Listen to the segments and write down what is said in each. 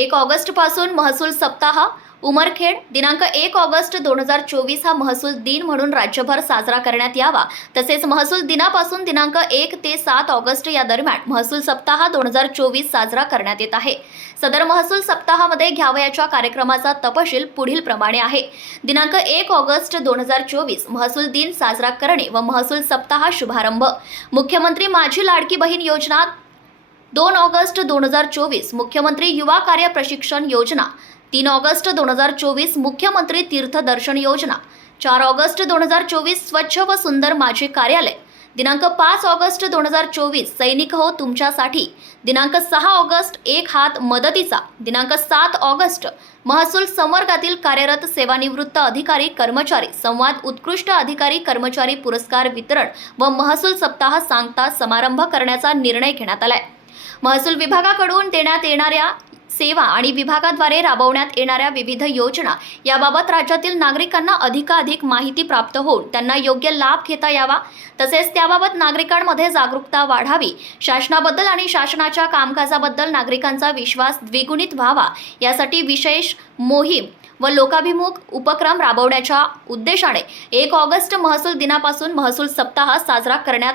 एक ऑगस्टपासून महसूल सप्ताह उमरखेड दिनांक एक ऑगस्ट दोन हजार चोवीस हा महसूल दिन म्हणून राज्यभर साजरा करण्यात यावा. तसेच महसूल दिनापासून दिनांक एक ते सात ऑगस्ट या दरम्यान महसूल सप्ताह दोन हजार चोवीस साजरा करण्यात येत आहे. सदर महसूल सप्ताहामध्ये घ्यावयाच्या कार्यक्रमाचा तपशील पुढील प्रमाणे आहे. दिनांक एक ऑगस्ट दोन हजार चोवीस महसूल दिन साजरा करणे व महसूल सप्ताह शुभारंभ. मुख्यमंत्री माझी लाडकी बहीण योजना दोन ऑगस्ट दोन हजार चोवीस मुख्यमंत्री युवा कार्य प्रशिक्षण योजना तीन ऑगस्ट दोन हजार चोवीस मुख्यमंत्री तीर्थदर्शन योजना चार ऑगस्ट दोन हजार चोवीस स्वच्छ व सुंदर माझे कार्यालय दिनांक पाच ऑगस्ट दोन हजार चोवीस सैनिक हो तुमच्यासाठी दिनांक सहा ऑगस्ट एक हात मदतीचा दिनांक सात ऑगस्ट महसूल संवर्गातील कार्यरत सेवानिवृत्त अधिकारी कर्मचारी संवाद उत्कृष्ट अधिकारी कर्मचारी पुरस्कार वितरण व महसूल सप्ताह सांगता समारंभ करण्याचा निर्णय घेण्यात आला आहे महसूल विभागाकडून देण्यात येणाऱ्या सेवा आणि विभागाद्वारे राबवण्यात येणाऱ्या विविध योजना याबाबत राज्यातील नागरिकांना अधिकाधिक माहिती प्राप्त होऊन त्यांना योग्य लाभ घेता यावा. तसेच त्याबाबत नागरिकांमध्ये जागरूकता वाढावी. शासनाबद्दल आणि शासनाच्या कामकाजाबद्दल नागरिकांचा विश्वास द्विगुणित व्हावा. यासाठी विशेष मोहीम व लोकाभिमुख उपक्रम राबवण्याच्या उद्देशाने एक ऑगस्ट महसूल दिनापासून महसूल सप्ताह साजरा करण्यात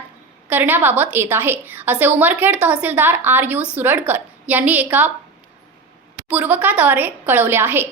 करण्याबाबत येत आहे. असे उमरखेड तहसीलदार आर यू सुरडकर यांनी एका पूर्वकाद्वारे कळवले आहे.